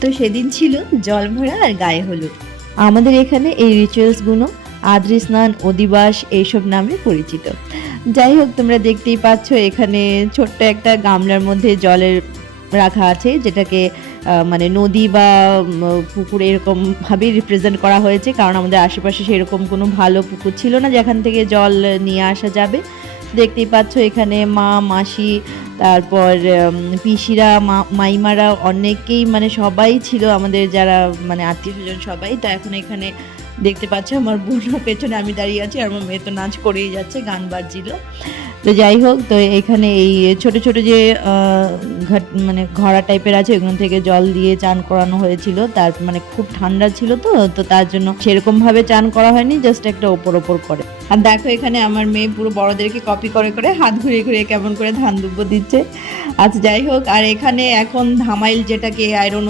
তো সেদিন ছিল জল ভরা আর গায়ে হলুদ। আমাদের এখানে এই রিচুয়ালসগুলো আদ্রি স্নান, অধিবাস এইসব নামে পরিচিত। যাই হোক, তোমরা দেখতেই পাচ্ছ এখানে ছোট্ট একটা গামলার মধ্যে জলের রাখা আছে, যেটাকে মানে নদী বা পুকুর এরকমভাবেই রিপ্রেজেন্ট করা হয়েছে, কারণ আমাদের আশেপাশে সেরকম কোনো ভালো পুকুর ছিল না যেখান থেকে জল নিয়ে আসা যাবে। দেখতেই পাচ্ছ এখানে মা, মাসি, তারপর পিসিরা, মাইমারা অনেকেই, মানে সবাই ছিল আমাদের, যারা মানে আত্মীয় স্বজন সবাই। তো এখন এখানে দেখতে পাচ্ছ আমার বোনও পেছনে, আমি দাঁড়িয়ে আছি আর আমার মেয়ে তো নাচ করেই যাচ্ছে, গান বাজছিল। তো যাই হোক, তো এখানে এই ছোট ছোট যে মানে ঘড়া টাইপের আছে, ওগুলো থেকে জল দিয়ে চান করানো হয়েছিল। তার মানে খুব ঠান্ডা ছিল তো তার জন্য সেরকম ভাবে চান করা হয়নি, জাস্ট একটা ওপর ওপর করে। আর দেখো এখানে আমার মেয়ে পুরো বড়দেরকে কপি করে করে হাত ঘুরিয়ে ঘুরিয়ে কেমন করে ধান দুব্বো দিচ্ছে। আচ্ছা যাই হোক, আর এখানে এখন ধামাইল, যেটাকে আয়রন